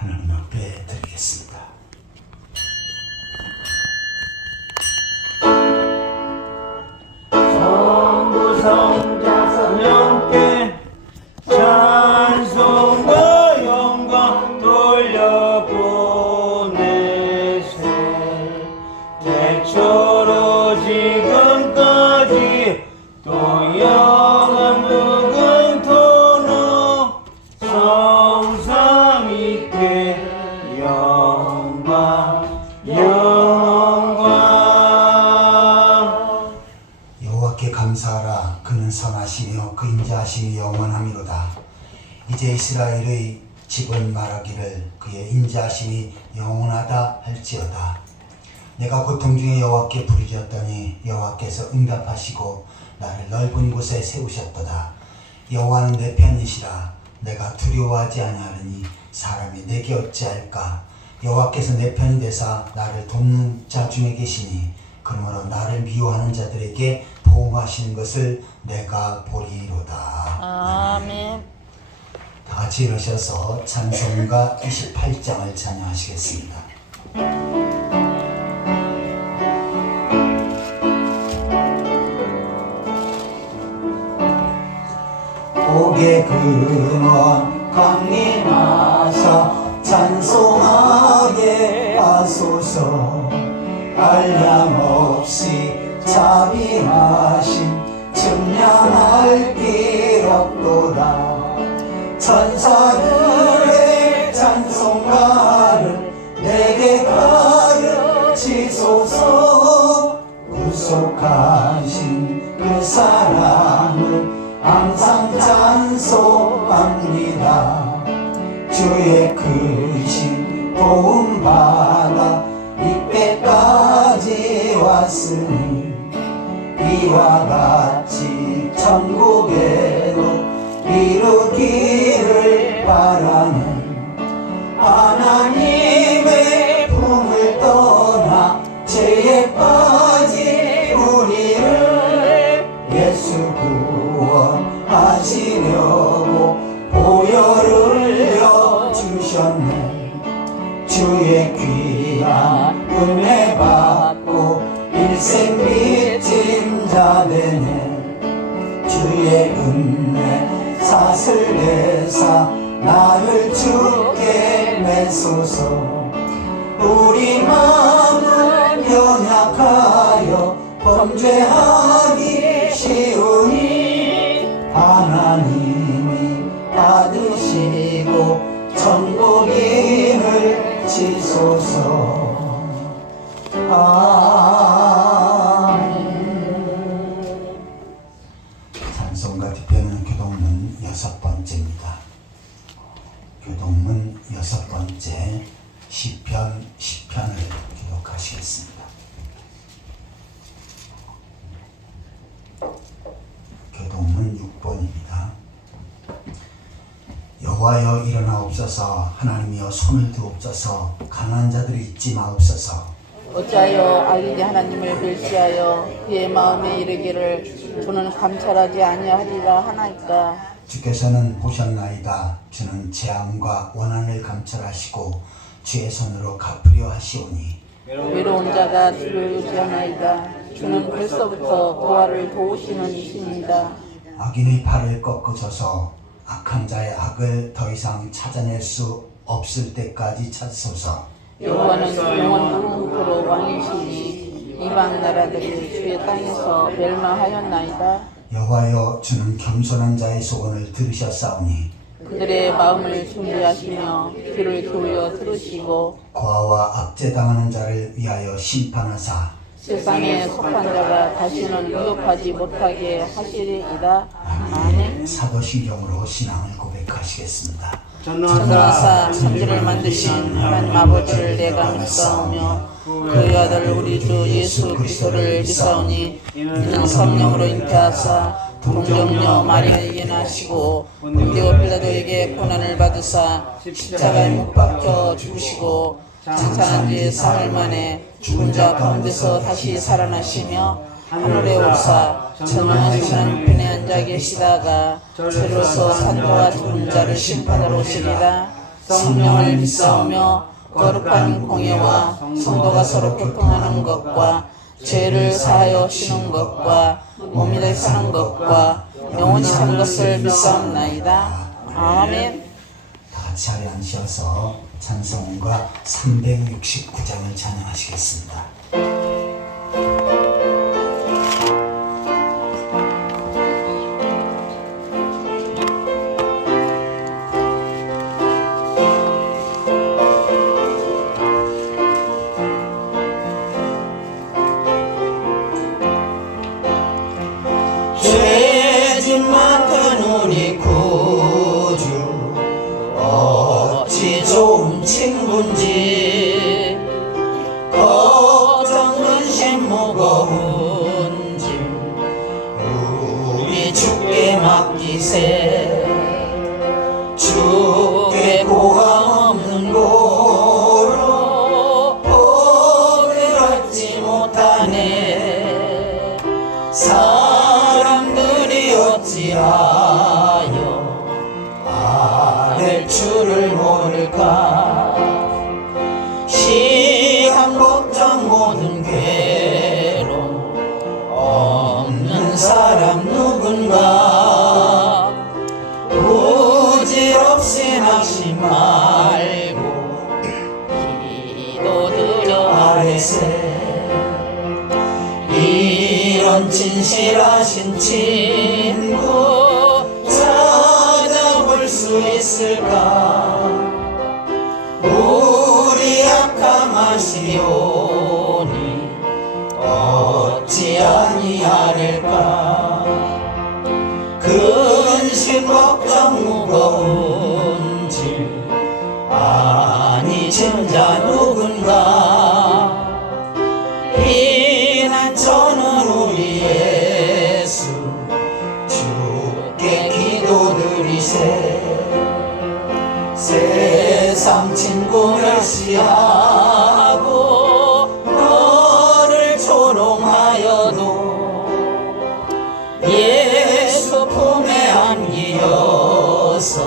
하나님 앞에 드리겠습니다. 성부 성자 성령께 찬송과 영광 돌려보내세. 태초로 지금까지 또 영원 무궁토록 성삼위께 영광 영광. 여호와께 감사하라. 그는 선하시며 그 인자하심이 영원함이로다. 이제 이스라엘의 집은 말하기를 그의 인자하심이 영원하다 할지어다. 내가 고통 중에 여호와께 부르짖었더니 여호와께서 응답하시고 나를 넓은 곳에 세우셨도다. 여호와는 내 편이시라. 내가 두려워하지 아니하리니 사람이 내게 어찌할까. 여호와께서 내 편이 되사 나를 돕는 자 중에 계시니 그러므로 나를 미워하는 자들에게 보응하시는 것을 내가 보리로다. 아멘. 다 같이 일어서서 찬송가 28장을 찬양하시겠습니다. 옥의 근원 강림하사 찬송하게 하소서. 한량없이 자비하신 측량할 길 없도다. 천사들의 찬송가를 내게 가르치소서. 구속하신 그 사랑을 항상 찬송합니다. 주의 크신 도움받아 이때까지 왔으니 이와 같이 천국에도 이루기를 바라는 하나님의 품을 떠나 죄에 빠진 우리를 예수 구원하시려고 보혈을 흘려주셨네. 주의 귀한 은혜 받고 일생 빚진 자 되네. 주의 은혜 사슬 내사 나를 주께 매소서. 우리 마음은 연약하여 범죄하기 쉬우니 하나님이 받으시고 천국임을 지소서. 아멘. 찬송가 뒷편은 교동문 6번째입니다. 교동문 6번째 시편 10편을 기록하시겠습니다. 교동문 6번입니다. 여호와여 일어나옵소서. 하나님이여 손을 드옵소서. 강한 자들을 잊지 마옵소서. 어찌하여 알리지 하나님을 멸시하여 그의 마음에 이르기를 주는 감찰하지 아니하리라 하나이까. 주께서는 보셨나이다. 주는 재앙과 원한을 감찰하시고 주의 손으로 갚으려 하시오니 외로운 자가 주를 의지하나이다. 주는 벌써부터 고아를 도우시는 이십니다. 악인의 팔을 꺾으셔서 악한 자의 악을 더 이상 찾아낼 수 없을 때까지 찾소서. 여호와는 영원 무궁토록 왕이시니 이방 나라들이 주의 땅에서 멸망하였나이다. 여호와여 주는 겸손한 자의 소원을 들으셨사오니 그들의 마음을 준비하시며 귀를 기울여 들으시고 고아와 압제당하는 자를 위하여 심판하사 세상에 속한 자가 다시는 유혹하지 못하게 하시리이다. 아멘. 사도신경으로 신앙을 고백하시겠습니다. 전능하사 천지를 만드신 하나님 아버지를 내가 믿사오며 그의 아들 우리 주 예수 그리스도를 믿사오니 이는 성령으로 잉태하사 동정녀 마리아에게 나시고 본디오 빌라도에게 고난을 받으사 십자가에 못 박혀 죽으시고 장사한 지 사흘 만에 죽은 자 가운데서 다시 살아나시며 하늘에 오르사 전능하신 하나님 편에 앉아 계시다가 저로서 산자와 죽은 자를 심판하러 오시리라. 성령을 믿사오며 거룩한 공예와 성도가 서로 교통하는 것과 죄를 사하여 쉬는 것과 몸이 되어 사는 것과 영원히 사는 것을 믿사옵나이다. 아멘. 다 같이 자리에 앉으셔서 찬송가 369장을 찬양하시겠습니다. 죄짐 맡은 우리 구주 어찌 좋은 친구인지 걱정 근심 무거운 짐 우리 주께 맡기세 주께 고감 없는 고로 복을 얻지 못하네 사람들이 어찌하여 아랠 줄을 모를까 시한 걱정 모든 괴로움 없는 사람 누군가 부질없이 낙심 말고 기도드려 아뢰세 이런 진실하신 친구 찾아볼 수 있을까 우리 약함하시오니 어찌 아니하릴까 근심 걱정 무거운 짐 아니 짐자 누군가 피난처는 우리 예수 주께 기도드리세 세상 친구 멸시하고 너를 조롱하여도 예수 품에 안기어서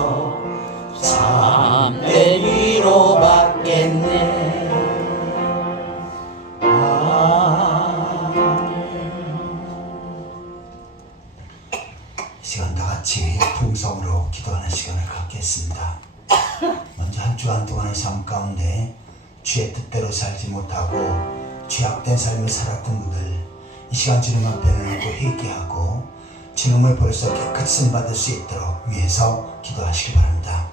참된 위로받겠네. 이 시간 다 같이 풍성으로 기도하는 시간을 갖겠습니다. 먼저 한 주간 동안의 삶 가운데 주의 뜻대로 살지 못하고 죄악된 삶을 살았던 분들 이 시간 주님 앞에 내놓고 회개하고 주님을 벌써 깨끗이 받을 수 있도록 위해서 기도하시기 바랍니다.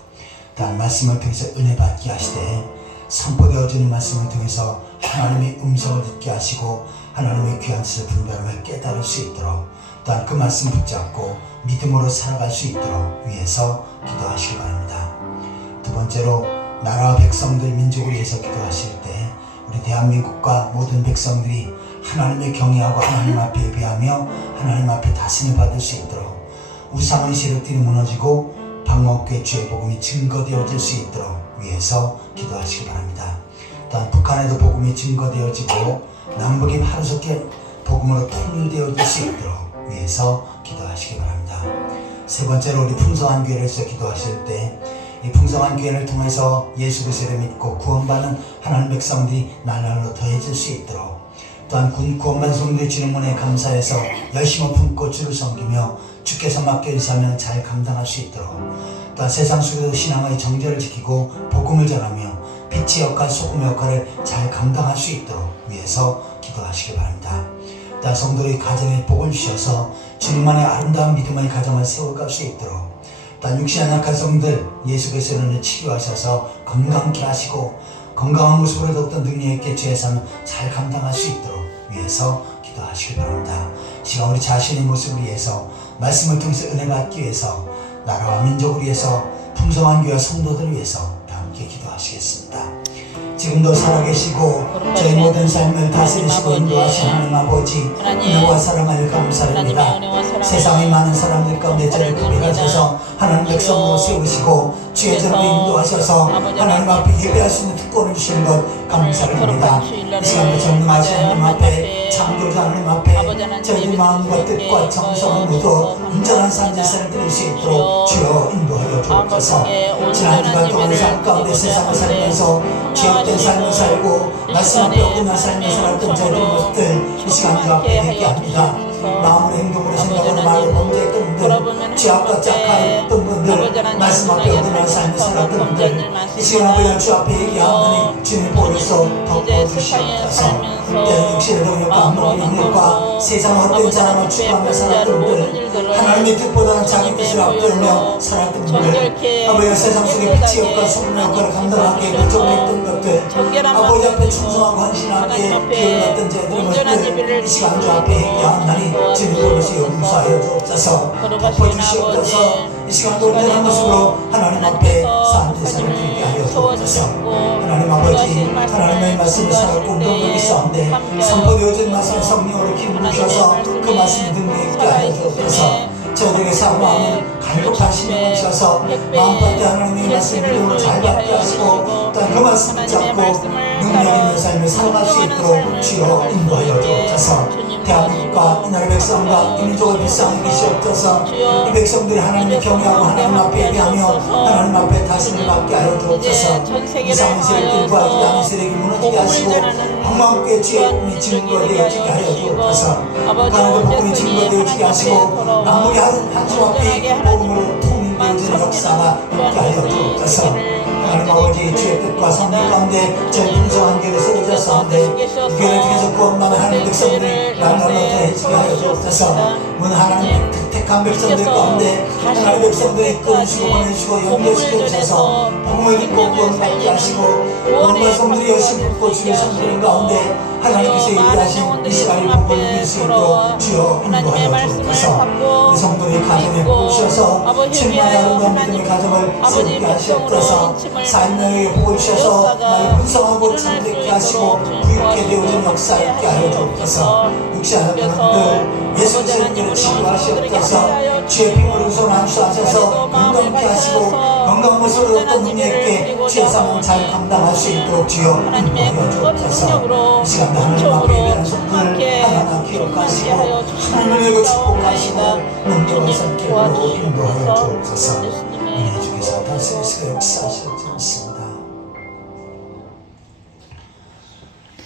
또한 말씀을 통해서 은혜 받게 하시되 선포되어지는 말씀을 통해서 하나님의 음성을 듣게 하시고 하나님의 귀한 뜻을 분별함을 깨달을 수 있도록 또한 그 말씀 붙잡고 믿음으로 살아갈 수 있도록 위해서 기도하시기 바랍니다. 두 번째로 나라와 백성들 민족을 위해서 기도하실 때 우리 대한민국과 모든 백성들이 하나님의 경외하고 하나님 앞에 예배하며 하나님 앞에 다스림을 받을 수 있도록 우상의 세력들이 무너지고 방목교회 주의 복음이 증거되어질 수 있도록 위해서 기도하시기 바랍니다. 또한 북한에도 복음이 증거되어지고 남북이 하루속히 복음으로 통일되어질 수 있도록 위해서 기도하시기 바랍니다. 세 번째로 우리 풍성한 교회를 위해서 기도하실 때 이 풍성한 교회를 통해서 예수 그리스도를 믿고 구원받는 하나님 백성들이 날날로 더해질 수 있도록 또한 구원받은 성도의 주님 은혜에 감사해서 열심히 품고 주를 섬기며 주께서 맡겨주신 사명을 잘 감당할 수 있도록 또한 세상 속에서 신앙의 정절을 지키고 복음을 전하며 빛의 역할, 소금의 역할을 잘 감당할 수 있도록 위해서 기도하시기 바랍니다. 또한 성도의 가정에 복을 주셔서 주님만의 아름다운 믿음의 가정을 세워갈 수 있도록 또한 육신의 약한 성들 예수 그리스도를 치료하셔서 건강케 하시고 건강한 모습으로 더욱더 능력 있게 주의 삶을 잘 감당할 수 있도록 위해서 기도하시기 바랍니다. 시간 우리 자신의 모습을 위해서 말씀을 통해서 은혜 받기 위해서 나라와 민족을 위해서 풍성한 교회 성도들을 위해서 다 함께 기도하시기 기도하시겠습니다. 지금도 살아계시고 저희 모든 삶을 다스리시고 인도하신 하나님 아버지, 은혜와 사랑을 감사드립니다. 세상의 많은 사람들 가운데 저를 구별하셔서 하나님 백성으로 세우시고 주의 전으로 인도하셔서 하나님 앞에 예배할 수 있는 특권을 주시는 것 감사드립니다. 이 시간도 전능하신 하나님 앞에, 창조자 하나님 앞에 저희 마음과 뜻과 정성을 모두 온전한 산제사를 드릴 수 있도록 주여 인도하여 주옵소서. 지난 주간 동안 삶 가운데 세상을 살면서 죄악된 삶을 살고 말씀 앞에 어긋난 삶을 살았던 저희들 모습들 이 시간 주 앞에 회개합니다. 마음으로 행동으로 생각으로 말로 범죄했던 분들, 죄악과 짝하였던 분들, 말씀 앞에 어긋난 삶을 살았던 분들, 이 시간 아버지 주 앞에 회개하오니 주님의 보혈로서 덮어주시옵소서. 때는 육신의 동력과 안목의 능력과 세상 헛된 자랑을 추구하며 살았던 분들, 하나님의 뜻보다는 자기 뜻을 앞세우며 살았던 분들, 아버지 세상 속에 빛의 역과 소금의 역할을 감당하기에 부족했던 것들, 아버지 앞에 충성하고 헌신하기에 기울었던 저희들의 모습들, 이 시간 주 앞에 회개하오니 주님의 보혈로서 용서하여 주옵소서. 덮어주시옵소서. 이 시간도 온전한 모습으로 하나님 앞에 산제사를 드리게 하여 주옵소서. 하나님 아버지, 하나님의 말씀을 살았고 운동력이 있었는데 선포되어진 말씀을 성령으로 기울이셔서 그 말씀이 능력 있게 하여 주옵소서. 저희들에게 사모하는 갈급한 심령을 주셔서 마음밭에 하나님의 말씀을 믿음으로 잘 받게 하시고 또한 그 말씀을 잡고 능력 있는 삶을 살아갈 수 있도록 주여 인도하여 주옵소서. 대한민국과 이 나라 백성과 이 민족을 불쌍히 계시옵소서. 이 백성들이 하나님을 경외하고 하나님 앞에 예배하며 하나님 앞에 다스림을 받게 하여 주옵소서. 이상한 세력들과 이 양의 세력이 무너지게 하시고 황망하게 주의 꿈이 증거되어지게 하여 주옵소서. 가나다 복음이 증거되어지게 하시고 남북이 한수 앞에 복음으로 통일되어지는 역사가 있게 하여 주옵소서. 하나님 아버지, 주의 뜻과 성령 가운데 저희 풍성한 교회를 세우셨사온데 이 교회를 통해서 구원받는 하나님 백성들이 날마다 더해지게 하여 주옵소서. 문 하나님 택한 백성들 가운데 하나님 백성들이 이끌어주시고 보내주시고 연결시켜 주셔서 복음을 믿고 구원받게 하시고 모든 백성들이 열심히 붙고 주의 성도인 가운데 하나님께서 예비하신 이스라엘 복음을 누릴 수 있도록 주여 인도하여 주옵소서. 우리 성도의 가정에 복을 주셔서 충만히 아름다운 믿음의 가정을 세우게 하시옵소서. 삶명에게 복을 주셔서 나를 분성하고 참되게 하시고 부유케 되어진 역사 있게 하여 주옵소서. 육신하는 분들 예수 그리스도를 치유하시옵소서. 주의 핑으로 우선 안수하셔서 건강케 하시고 건강한 모습으로 또 능력 있게 주의 삶을 잘 감당할 수 있도록 주여 인도하여 주옵소서. 이 시간도 하나님 앞에 예배하는 손들을 하나하나 기억하시고 하나님을 위하여 축복하시고 능력을 선택으로 인도하여 주옵소서. 은혜 주께서 다스리시고 역사하시옵소서.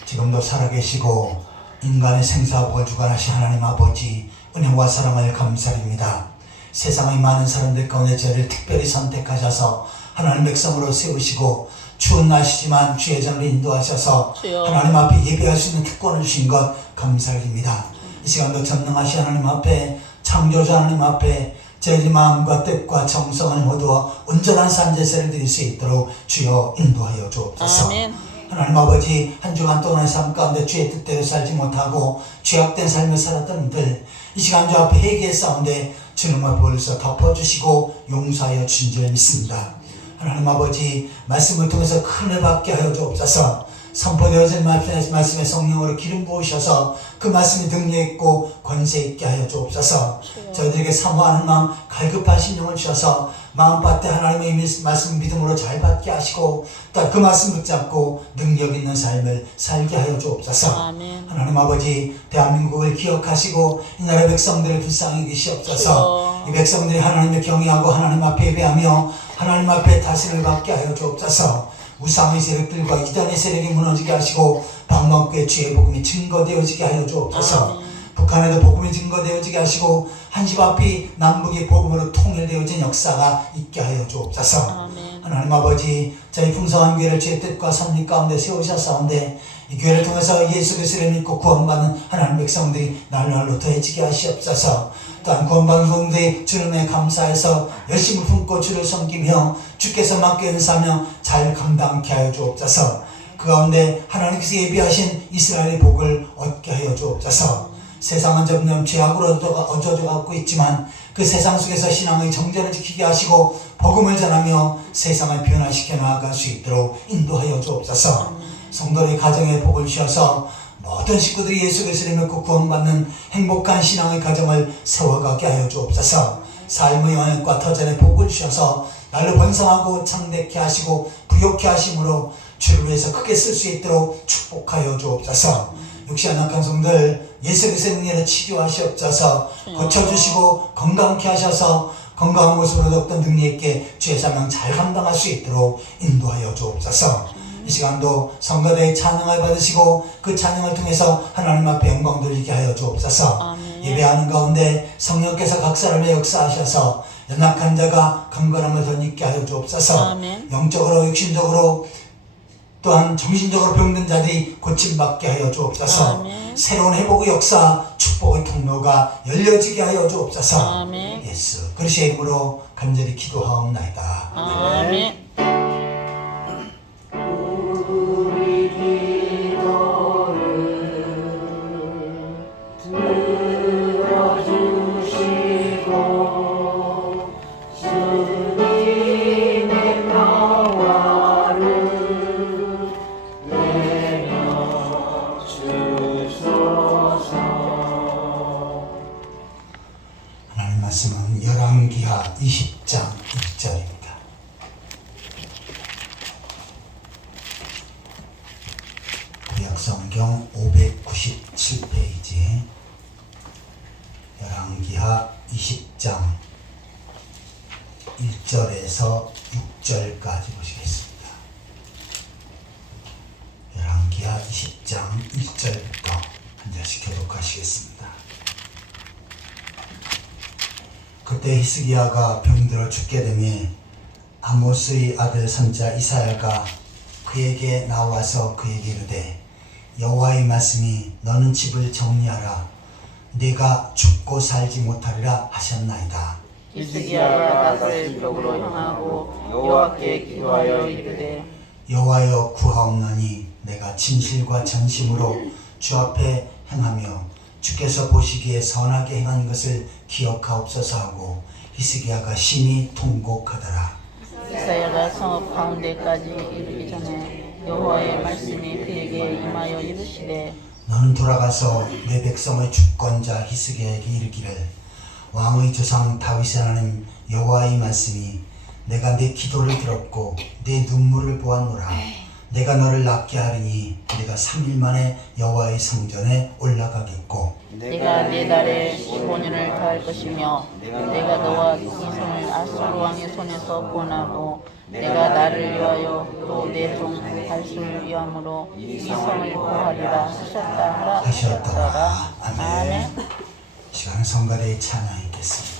지금도 살아계시고 인간의 생사복을 주관하신 하나님 아버지, 은혜와 사랑을 감사드립니다. 세상의 많은 사람들 가운데 저를 특별히 선택하셔서 하나님 백성으로 세우시고 추운 날씨지만 주의 전으로 인도하셔서 하나님 앞에 예배할 수 있는 특권을 주신 것 감사드립니다. 이 시간도 전능하신 하나님 앞에, 창조자 하나님 앞에 저희의 마음과 뜻과 정성을 모두 온전한 산제사를 드릴 수 있도록 주여 인도하여 주옵소서. 아멘. 하나님 아버지, 한 주간 동안의 삶 가운데 주의 뜻대로 살지 못하고 죄악된 삶을 살았던 이들, 이 시간 주 앞에 회개했사온데 주님의 보혈로서 덮어주시고 용서하여 주신 줄 믿습니다. 하나님 아버지, 말씀을 통해서 큰 은혜 받게 하여 주옵소서. 선포되어진 말씀의 성령으로 기름 부으셔서 그 말씀이 능력 있고 권세 있게 하여 주옵소서. 저희들에게 사모하는 마음, 갈급한 심령을 주셔서 마음밭에 하나님의 말씀 믿음으로 잘 받게 하시고 또 그 말씀 붙잡고 능력 있는 삶을 살게 하여 주옵소서. 아멘. 하나님 아버지, 대한민국을 기억하시고 이 나라 백성들을 불쌍히 계시옵소서. 이 백성들이 하나님을 경외하고 하나님 앞에 예배하며 하나님 앞에 다스림을 받게 하여 주옵소서. 우상의 세력들과 이단의 세력이 무너지게 하시고 방방교회 주의 복음이 증거되어지게 하여 주옵소서. 북한에도 복음이 증거되어지게 하시고 한집 앞이 남북이 복음으로 통일되어진 역사가 있게 하여 주옵소서. 아멘. 하나님 아버지, 저희 풍성한 교회를 주의 뜻과 섭리 가운데 세우셨사온데 이 교회를 통해서 예수 그리스도를 믿고 구원받는 하나님 백성들이 날날로 더해지게 하시옵소서. 또한 구원받은 성도들이 주님에 감사해서 열심을 품고 주를 섬기며 주께서 맡겨진 사명 잘 감당케 하여 주옵소서. 그 가운데 하나님께서 예비하신 이스라엘의 복을 얻게 하여 주옵소서. 세상은 점점 죄악으로 얹어져 가고 있지만 그 세상 속에서 신앙의 정절을 지키게 하시고 복음을 전하며 세상을 변화시켜 나아갈 수 있도록 인도하여 주옵소서. 성도의 가정에 복을 주셔서 모든 식구들이 예수 그리스도를 믿고 구원받는 행복한 신앙의 가정을 세워가게 하여 주옵소서. 삶의 영역과 터전에 복을 주셔서 날로 번성하고 창대케 하시고 부욕케 하심으로 주를 위해서 크게 쓸 수 있도록 축복하여 주옵소서. 육신 약한 성들 예수 그리스도의 능력으로 치료하시옵소서. 고쳐주시고 건강케 하셔서 건강한 모습으로 더욱더 능력 있게 주의 사명 잘 감당할 수 있도록 인도하여 주옵소서. 이 시간도 성가대의 찬양을 받으시고 그 찬양을 통해서 하나님 앞에 영광 돌리게 하여 주옵소서. 아멘. 예배하는 가운데 성령께서 각 사람의 역사하셔서 연약한 자가 강건함을 덧입게 하여 주옵소서. 아멘. 영적으로 육신적으로 또한 정신적으로 병든 자들이 고침받게 하여 주옵소서. 아멘. 새로운 회복의 역사 축복의 통로가 열려지게 하여 주옵소서. 아멘. 예수 그리스도의 이름으로 간절히 기도하옵나이다. 아멘. 하나님 말씀은 열왕기하 20장 1절입니다. 구약성경 597페이지 열왕기하 20장 1절에서 6절까지 보시겠습니다. 열왕기하 20장 1절부터 한 절씩 교독하시겠습니다. 그때 히스기야가 병들어 죽게 되매 아모스의 아들 선자 이사야가 그에게 나와서 그에게 이르되 여호와의 말씀이 너는 집을 정리하라 네가 죽고 살지 못하리라 하셨나이다. 히스기야가 나사렛 쪽으로 향하고 여호와께 기도하여 이르되 여호와여 구하옵나니 내가 진실과 전심으로 주 앞에 행하며 주께서 보시기에 선하게 행한 것을 기억하옵소서 하고 히스기야가 심히 통곡하더라. 이사야가 성읍 가운데까지 이르기 전에 여호와의 말씀이 그에게 임하여 이르시되 너는 돌아가서 내 백성의 주권자 히스기야에게 이르기를 왕의 조상 다윗의 하나님 여호와의 말씀이 내가 내 기도를 들었고 내 눈물을 보았노라. 내가 너를 낫게 하리니 네가 3일 만에 여호와의 성전에 올라가겠고 내가 네 달에 15년을 더할 것이며 내가 너와 네 손을 아수르 왕의 손에서 구원하고 내가 나를 위하여 또 내 종 달수를 위함으로 이 성을 구하리라 하셨다 하셨더라. 아멘. 아멘. 시간은 성가대의 찬양이 있겠습니다.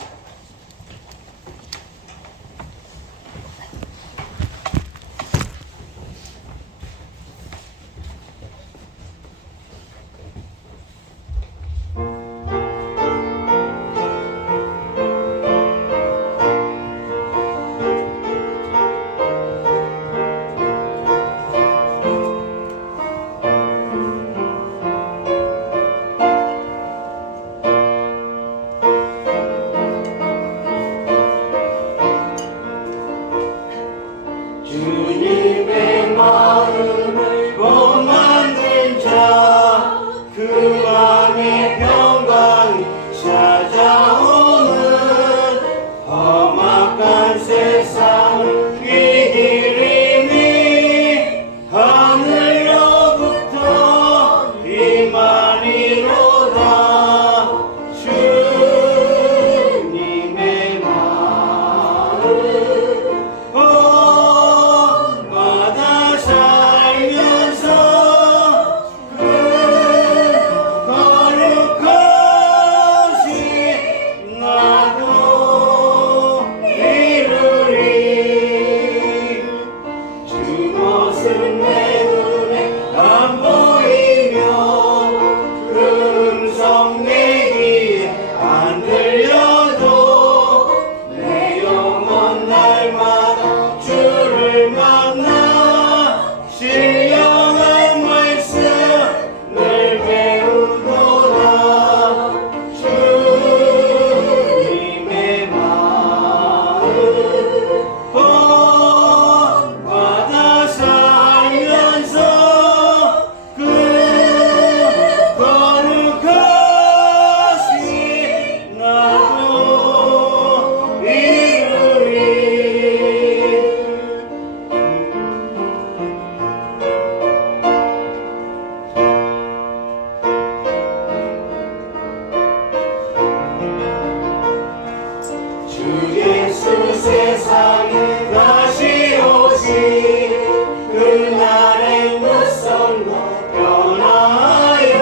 나의 낯선 변하여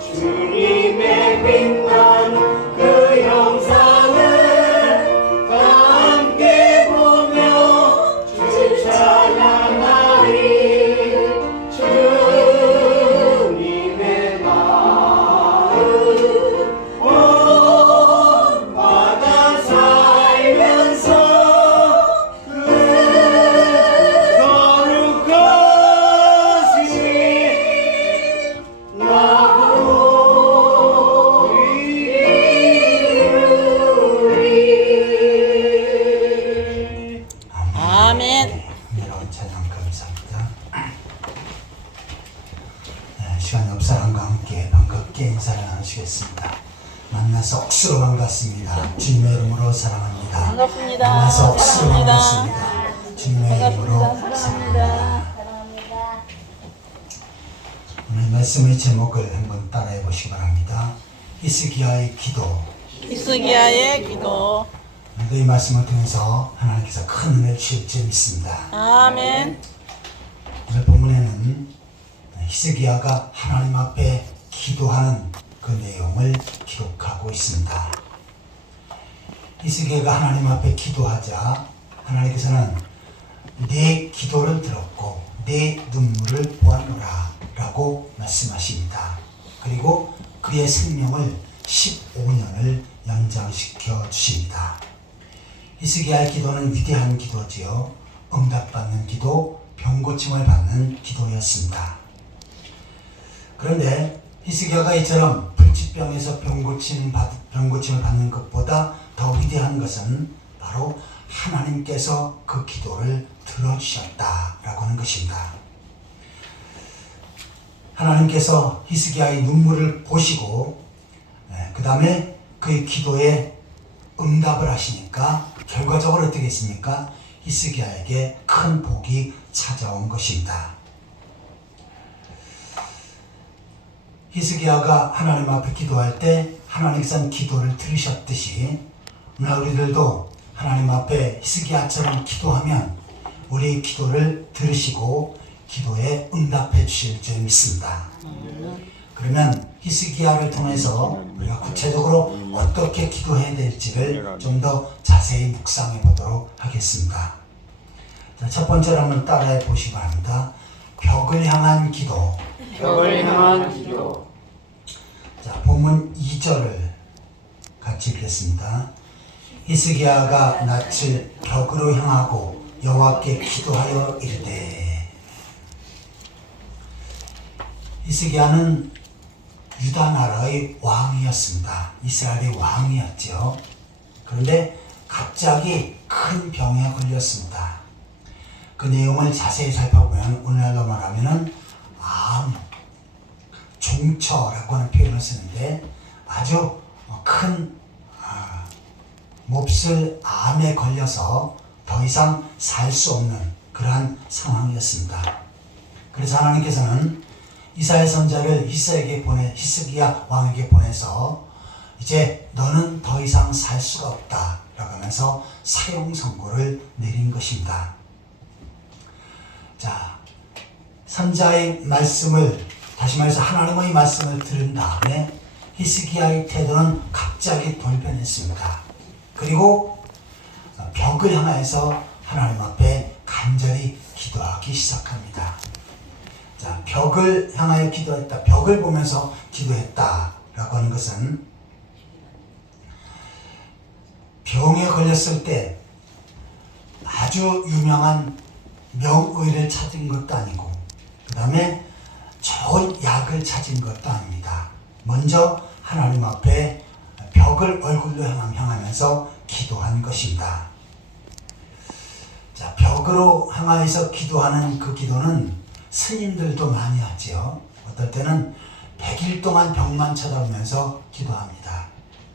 주님의 빛나는 그 형상을 함께 보며 주 찬양하리. 주님의 마음 받아 살면서 그 거룩하신 나로 이루리. 아멘. 은혜로운 찬양 감사합니다. 시간 옆 사람과 함께 반갑게 인사를 나누시겠습니다. 만나서 억수로 반갑습니다. 주님의 이름으로 사랑합니다. 반갑습니다. 만나서 억수로 사랑합니다. 반갑습니다. 주님의 이름으로 사랑합니다. 오늘 말씀의 제목을 한번 따라해 보시기 바랍니다. 히스기야의 기도. 히스기야의 기도. 오늘도 이 말씀을 통해서 하나님께서 큰 은혜를 주실 줄 믿습니다. 아멘. 오늘 본문에는 히스기야가 하나님 앞에 기도하는 그 내용을 기록하고 있습니다. 히스기야가 하나님 앞에 기도하자 하나님께서는 내 기도를 들었고 내 눈물을 보았노라 라고 말씀하십니다. 그리고 그의 생명을 15년을 연장시켜 주십니다. 히스기야의 기도는 위대한 기도지요. 응답받는 기도, 병고침을 받는 기도였습니다. 그런데 히스기야가 이처럼 불치병에서 병고침을 받는 것보다 더 위대한 것은 바로 하나님께서 그 기도를 들어주셨다라고 하는 것입니다. 하나님께서 히스기야의 눈물을 보시고 그 다음에 그의 기도에 응답을 하시니까 결과적으로 어떻게 했습니까? 히스기야에게 큰 복이 찾아온 것입니다. 히스기야가 하나님 앞에 기도할 때 하나님께서는 기도를 들으셨듯이 오늘 우리들도 하나님 앞에 히스기야처럼 기도하면 우리의 기도를 들으시고 기도에 응답해 주실 줄 믿습니다. 그러면 히스기야를 통해서 우리가 구체적으로 어떻게 기도해야 될지를 좀 더 자세히 묵상해 보도록 하겠습니다. 자, 첫 번째로 한번 따라해 보시기 바랍니다. 벽을 향한 기도. 벽을 향한 기도. 자, 본문 2절을 같이 읽겠습니다. 히스기야가 낯을 벽으로 향하고 여호와께 기도하여 이르되. 히스기야는 유다 나라의 왕이었습니다. 이스라엘의 왕이었죠. 그런데 갑자기 큰 병에 걸렸습니다. 그 내용을 자세히 살펴보면 오늘날로 말하면은 종처라고 하는 표현을 쓰는데 아주 큰 몹쓸 암에 걸려서 더 이상 살 수 없는 그러한 상황이었습니다. 그래서 하나님께서는 이사야 선지자를 히스기야 왕에게 보내서 이제 너는 더 이상 살 수가 없다 라고 하면서 사형 선고를 내린 것입니다. 자, 선지자의 말씀을 다시 말해서 하나님의 말씀을 들은 다음에 히스기야의 태도는 갑자기 돌변했습니다. 그리고 벽을 향해서 하나님 앞에 간절히 기도하기 시작합니다. 자, 벽을 향하여 기도했다. 벽을 보면서 기도했다라고 하는 것은 병에 걸렸을 때 아주 유명한 명의를 찾은 것도 아니고 그 다음에 좋은 약을 찾은 것도 아닙니다. 먼저 하나님 앞에 벽을 얼굴로 향하면서 기도한 것입니다. 자, 벽으로 향하여서 기도하는 그 기도는 스님들도 많이 하지요. 어떨 때는 100일 동안 벽만 쳐다보면서 기도합니다.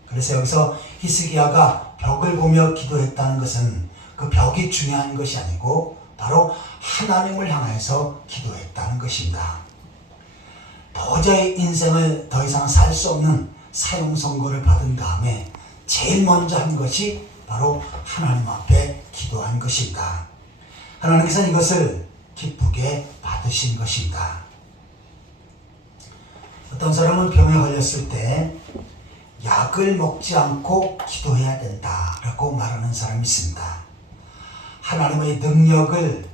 그래서 여기서 히스기야가 벽을 보며 기도했다는 것은 그 벽이 중요한 것이 아니고 바로 하나님을 향해서 기도했다는 것입니다. 도저히 인생을 더 이상 살 수 없는 사형 선고를 받은 다음에 제일 먼저 한 것이 바로 하나님 앞에 기도한 것입니다. 하나님께서는 이것을 기쁘게 받으신 것입니다. 어떤 사람은 병에 걸렸을 때 약을 먹지 않고 기도해야 된다라고 말하는 사람이 있습니다. 하나님의 능력을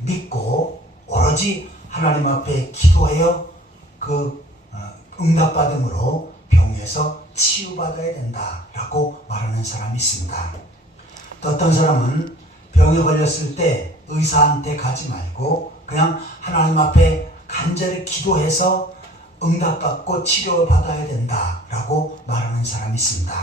믿고 오로지 하나님 앞에 기도하여 그 응답받음으로 병에서 치유받아야 된다라고 말하는 사람이 있습니다. 또 어떤 사람은 병에 걸렸을 때 의사한테 가지 말고 그냥 하나님 앞에 간절히 기도해서 응답받고 치료받아야 된다라고 말하는 사람이 있습니다.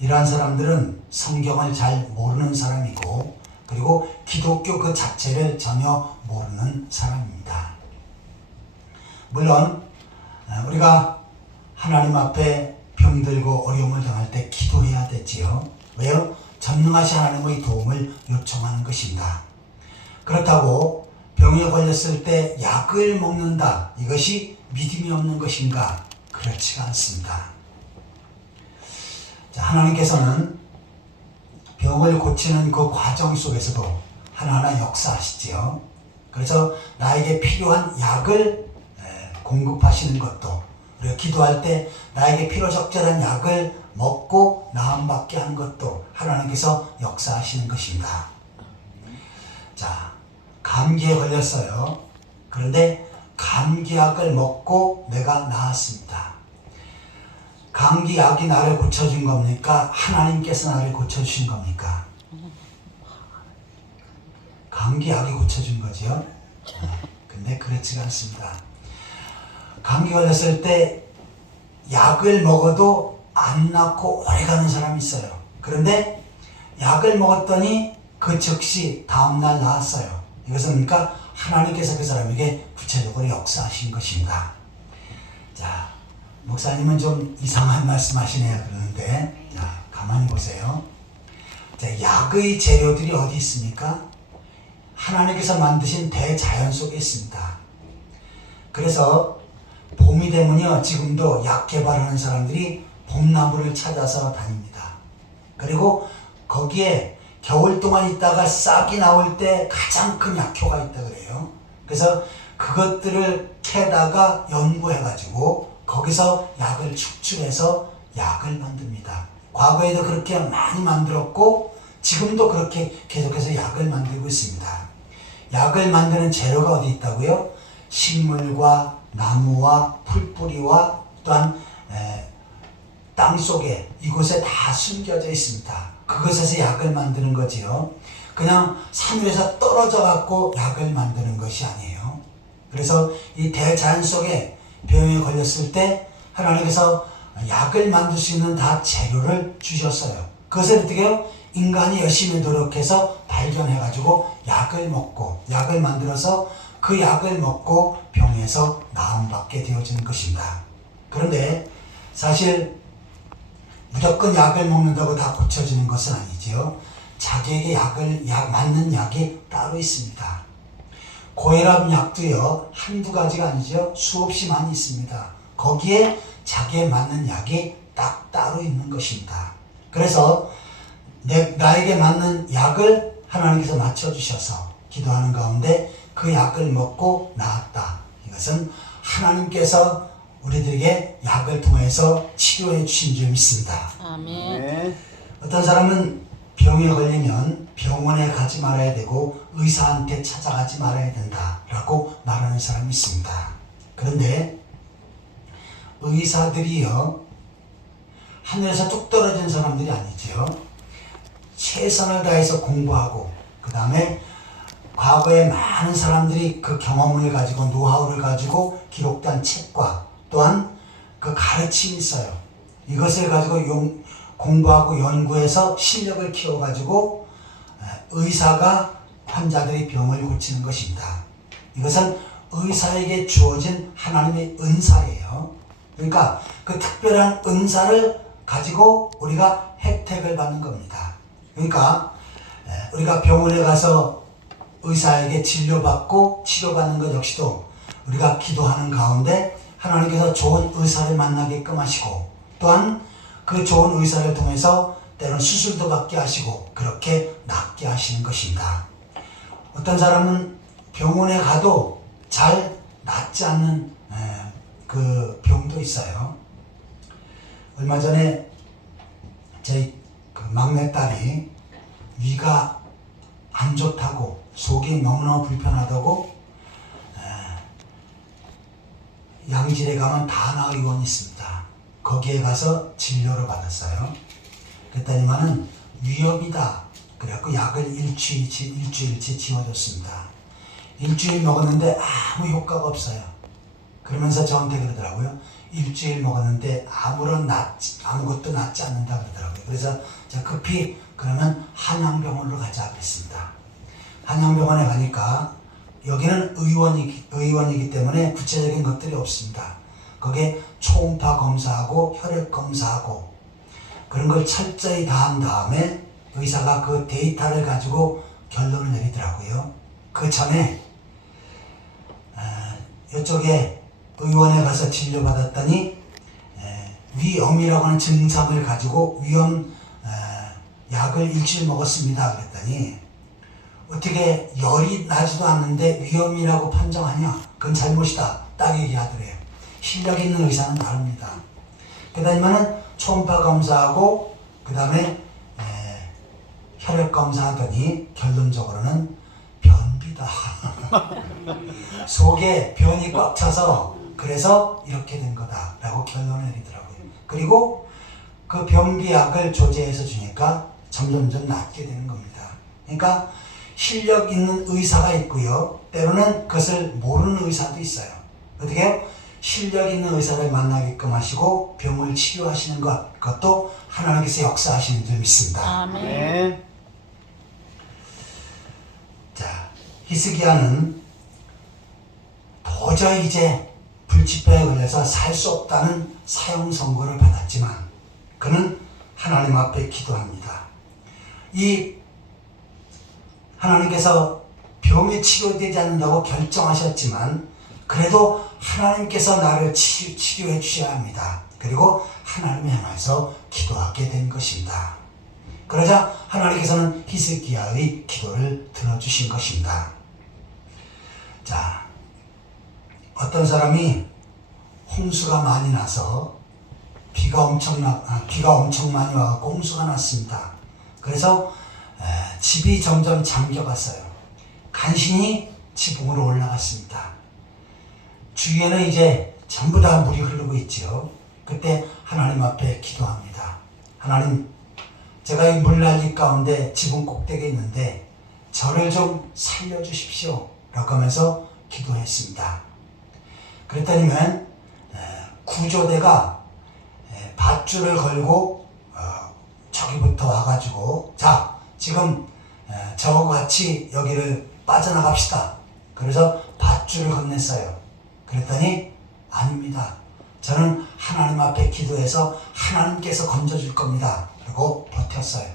이러한 사람들은 성경을 잘 모르는 사람이고 그리고 기독교 그 자체를 전혀 모르는 사람입니다. 물론 우리가 하나님 앞에 병들고 어려움을 당할 때 기도해야 되지요. 왜요? 전능하신 하나님의 도움을 요청하는 것입니다. 그렇다고 병에 걸렸을 때 약을 먹는다. 이것이 믿음이 없는 것인가? 그렇지가 않습니다. 자, 하나님께서는 병을 고치는 그 과정 속에서도 하나하나 역사하시지요. 그래서 나에게 필요한 약을 공급하시는 것도 우리가 기도할 때 나에게 필요적절한 약을 먹고 나음받게 하는 것도 하나님께서 역사하시는 것입니다. 자, 감기에 걸렸어요. 그런데 감기약을 먹고 내가 나았습니다. 감기약이 나를 고쳐준 겁니까? 하나님께서 나를 고쳐주신 겁니까? 감기약이 고쳐준 거죠. 근데 그렇지가 않습니다. 감기 걸렸을 때 약을 먹어도 안 낫고 오래가는 사람이 있어요. 그런데 약을 먹었더니 그 즉시 다음날 나았어요. 이것은 그러니까 하나님께서 그 사람에게 구체적으로 역사하신 것입니다. 자, 목사님은 좀 이상한 말씀 하시네요. 그러는데 자, 가만히 보세요. 자, 약의 재료들이 어디 있습니까? 하나님께서 만드신 대자연 속에 있습니다. 그래서 봄이 되면요, 지금도 약 개발하는 사람들이 봄나무를 찾아서 다닙니다. 그리고 거기에 겨울 동안 있다가 싹이 나올 때 가장 큰 약효가 있다 그래요. 그래서 그것들을 캐다가 연구해가지고 거기서 약을 축출해서 약을 만듭니다. 과거에도 그렇게 많이 만들었고 지금도 그렇게 계속해서 약을 만들고 있습니다. 약을 만드는 재료가 어디 있다고요? 식물과 나무와 풀뿌리와 또한 땅 속에 이곳에 다 숨겨져 있습니다. 그것에서 약을 만드는 거지요. 그냥 산위에서 떨어져 갖고 약을 만드는 것이 아니에요. 그래서 이 대자연 속에 병에 걸렸을 때 하나님께서 약을 만들 수 있는 다 재료를 주셨어요. 그것을 어떻게 해요? 인간이 열심히 노력해서 발견해가지고 약을 먹고 약을 만들어서 그 약을 먹고 병에서 나음받게 되어지는 것입니다. 그런데 사실 무조건 약을 먹는다고 다 고쳐지는 것은 아니지요. 자기에게 맞는 약이 따로 있습니다. 고혈압 약도요, 한두 가지가 아니죠. 수없이 많이 있습니다. 거기에 자기에 맞는 약이 딱 따로 있는 것입니다. 그래서 나에게 맞는 약을 하나님께서 맞춰주셔서 기도하는 가운데 그 약을 먹고 나았다. 이것은 하나님께서 우리들에게 약을 통해서 치료해 주신 줄 믿습니다. 아멘. 네. 어떤 사람은 병에 걸리면 병원에 가지 말아야 되고 의사한테 찾아가지 말아야 된다라고 말하는 사람이 있습니다. 그런데 의사들이요, 하늘에서 뚝 떨어진 사람들이 아니죠. 최선을 다해서 공부하고 그 다음에 과거에 많은 사람들이 그 경험을 가지고 노하우를 가지고 기록된 책과 또한 그 가르침이 있어요. 이것을 가지고 공부하고 연구해서 실력을 키워가지고 의사가 환자들의 병을 고치는 것입니다. 이것은 의사에게 주어진 하나님의 은사예요. 그러니까 그 특별한 은사를 가지고 우리가 혜택을 받는 겁니다. 그러니까 우리가 병원에 가서 의사에게 진료받고 치료받는 것 역시도 우리가 기도하는 가운데 하나님께서 좋은 의사를 만나게끔 하시고 또한 그 좋은 의사를 통해서 때로는 수술도 받게 하시고 그렇게 낫게 하시는 것입니다. 어떤 사람은 병원에 가도 잘 낫지 않는 그 병도 있어요. 얼마 전에 저희 그 막내딸이 위가 안 좋다고, 속이 너무너무 불편하다고 양질에 가면 다나의원이 있습니다. 거기에 가서 진료를 받았어요. 그랬더니만은 위험이다. 그래갖고 약을 일주일치 지워줬습니다. 일주일 먹었는데 아무 효과가 없어요. 그러면서 저한테 그러더라고요. 일주일 먹었는데 아무것도 낫지 않는다 그러더라고요. 그래서 제가 급히 그러면 한양병원으로 가자 그랬습니다. 한양병원에 가니까 여기는 의원이기 때문에 구체적인 것들이 없습니다. 거기에 초음파 검사하고 혈액 검사하고 그런 걸 철저히 다 한 다음에 의사가 그 데이터를 가지고 결론을 내리더라고요. 그 전에 이쪽에 의원에 가서 진료받았더니 위염이라고 하는 증상을 가지고 위염 약을 일주일 먹었습니다. 그랬더니 어떻게 열이 나지도 않는데 위염이라고 판정하냐? 그건 잘못이다. 딱 얘기하더래요. 실력 있는 의사는 다릅니다. 그다음에는 초음파 검사하고 그 다음에 혈액 검사하더니 결론적으로는 변비다. 속에 변이 꽉 차서 그래서 이렇게 된 거다라고 결론을 내리더라고요. 그리고 그 변비약을 조제해서 주니까 점점점 낫게 되는 겁니다. 그러니까 실력 있는 의사가 있고요. 때로는 그것을 모르는 의사도 있어요. 어떻게 해요? 실력 있는 의사를 만나게끔 하시고 병을 치료하시는 것, 그것도 하나님께서 역사하시는 줄 믿습니다. 아멘. 네. 자, 히스기야는 도저히 이제 불치병에 걸려서 살 수 없다는 사형 선고를 받았지만 그는 하나님 앞에 기도합니다. 이 하나님께서 병이 치료되지 않는다고 결정하셨지만 그래도 하나님께서 나를 치료해 주셔야 합니다. 그리고 하나님을 향해서 기도하게 된 것입니다. 그러자 하나님께서는 히스기야의 기도를 들어주신 것입니다. 자, 어떤 사람이 홍수가 많이 나서 비가 엄청 많이 와서 홍수가 났습니다. 그래서 집이 점점 잠겨갔어요. 간신히 지붕으로 올라갔습니다. 주위에는 이제 전부 다 물이 흐르고 있죠. 그때 하나님 앞에 기도합니다. 하나님, 제가 이 물난리 가운데 지붕 꼭대기에 있는데 저를 좀 살려주십시오 라고 하면서 기도했습니다. 그랬더니만 구조대가 밧줄을 걸고 저기부터 와가지고 자, 지금 저하고 같이 여기를 빠져나갑시다. 그래서 밧줄을 건넸어요. 그랬더니 아닙니다. 저는 하나님 앞에 기도해서 하나님께서 건져줄 겁니다. 그리고 버텼어요.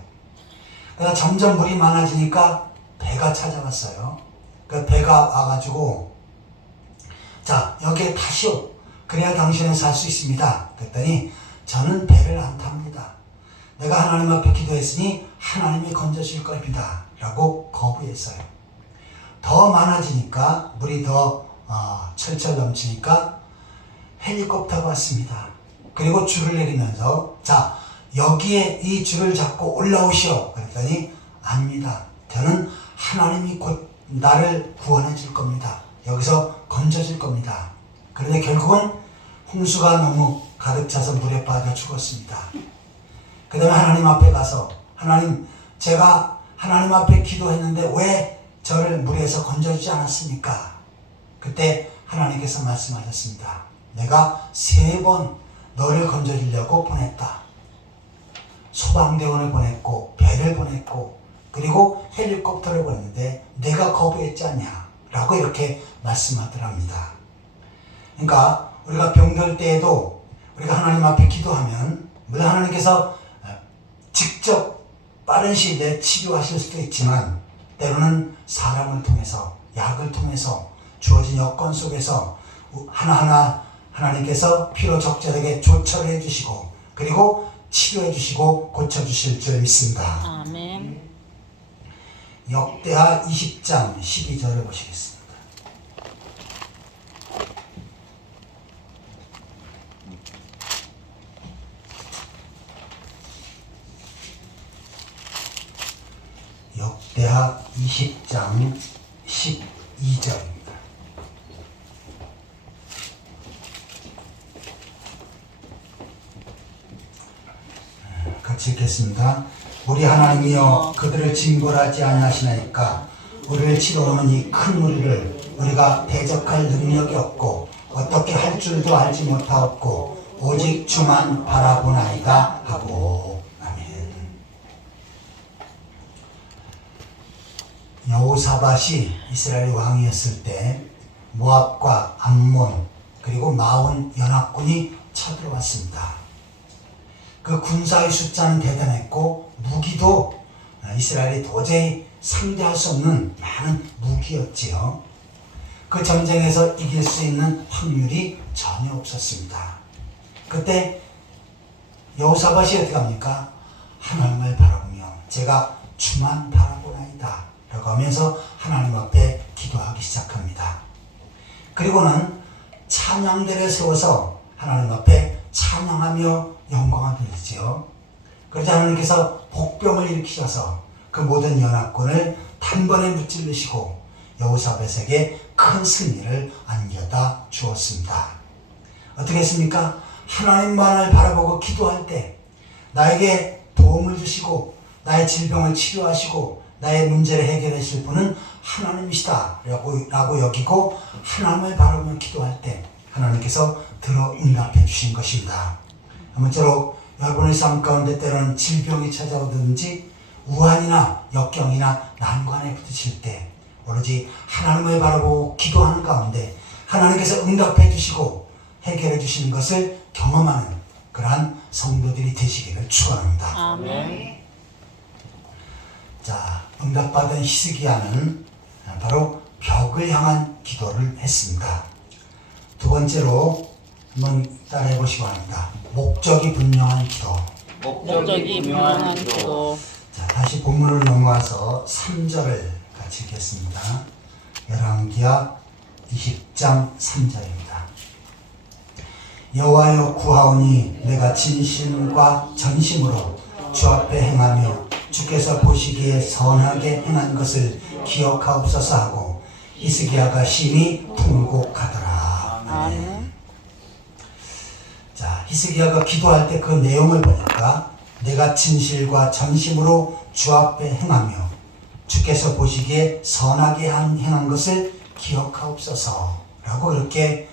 그래서 점점 물이 많아지니까 배가 찾아왔어요. 그 배가 와가지고 자, 여기에 타시오. 그래야 당신은 살 수 있습니다. 그랬더니 저는 배를 안 탑니다. 내가 하나님 앞에 기도했으니 하나님이 건져줄 겁니다. 라고 거부했어요. 더 많아지니까 물이 더 철철 넘치니까 헬리콥터가 왔습니다. 그리고 줄을 내리면서 자, 여기에 이 줄을 잡고 올라오시오. 그랬더니 아닙니다. 저는 하나님이 곧 나를 구원해 줄 겁니다. 여기서 건져 줄 겁니다. 그런데 결국은 홍수가 너무 가득 차서 물에 빠져 죽었습니다. 그 다음에 하나님 앞에 가서 하나님, 제가 하나님 앞에 기도했는데 왜 저를 물에서 건져주지 않았습니까? 그때 하나님께서 말씀하셨습니다. 내가 3번 너를 건져주려고 보냈다. 소방대원을 보냈고 배를 보냈고 그리고 헬리콥터를 보냈는데 내가 거부했지 않냐 라고 이렇게 말씀하더랍니다. 그러니까 우리가 병들 때에도 우리가 하나님 앞에 기도하면 물론 하나님께서 직접 빠른 시일 내에 치료하실 수도 있지만 때로는 사람을 통해서 약을 통해서 주어진 여건 속에서 하나하나 하나님께서 피로 적절하게 조처를 해주시고 그리고 치료해 주시고 고쳐주실 줄 믿습니다. 아멘. 역대하 20장 12절을 보시겠습니다. 역대하 20장 12절입니다. 같이 읽겠습니다. 우리 하나님이여 그들을 징벌하지 아니하시나이까 우리를 치러오는 이 큰 무리를 우리가 대적할 능력이 없고 어떻게 할 줄도 알지 못하옵고 오직 주만 바라보나이다 하고. 아멘. 여호사밧이 이스라엘 왕이었을 때 모압과 암몬 그리고 마온 연합군이 쳐들어왔습니다. 그 군사의 숫자는 대단했고 무기도 이스라엘이 도저히 상대할 수 없는 많은 무기였지요. 그 전쟁에서 이길 수 있는 확률이 전혀 없었습니다. 그때 여호사밧이 어떻게 합니까? 하나님을 바라보며 제가 주만 바라보나이다 라고 하면서 하나님 앞에 기도하기 시작합니다. 그리고는 찬양대를 세워서 하나님 앞에 찬양하며 영광을 돌리지요. 그러자 하나님께서 복병을 일으키셔서 그 모든 연합군을 단번에 무찔르시고 여호사밧에게 큰 승리를 안겨다 주었습니다. 어떻게 했습니까? 하나님만을 바라보고 기도할 때 나에게 도움을 주시고 나의 질병을 치료하시고 나의 문제를 해결해 주실 분은 하나님이시다 라고 여기고 하나님을 바라보며 기도할 때 하나님께서 들어 응답해 주신 것입니다. 아무쪼록 여러분의 삶 가운데 때로는 질병이 찾아오든지 우환이나 역경이나 난관에 부딪힐 때 오로지 하나님을 바라보고 기도하는 가운데 하나님께서 응답해 주시고 해결해 주시는 것을 경험하는 그러한 성도들이 되시기를 축원합니다. 아멘. 자, 응답받은 히스기야는 바로 벽을 향한 기도를 했습니다. 두 번째로 한번 따라해 보시기 바랍니다. 목적이 분명한 기도. 목적이 분명한 기도. 자, 다시 본문을 넘어와서 3절을 같이 읽겠습니다. 열왕기하 20장 3절입니다. 여호와여 구하오니 내가 진심과 전심으로 주 앞에 행하며 주께서 보시기에 선하게 행한 것을 기억하옵소서 하고 히스기야가 심히 통곡하더라. 아멘. 자, 히스기야가 기도할 때 그 내용을 보니까 내가 진실과 전심으로 주 앞에 행하며 주께서 보시기에 선하게 행한 것을 기억하옵소서 라고 그렇게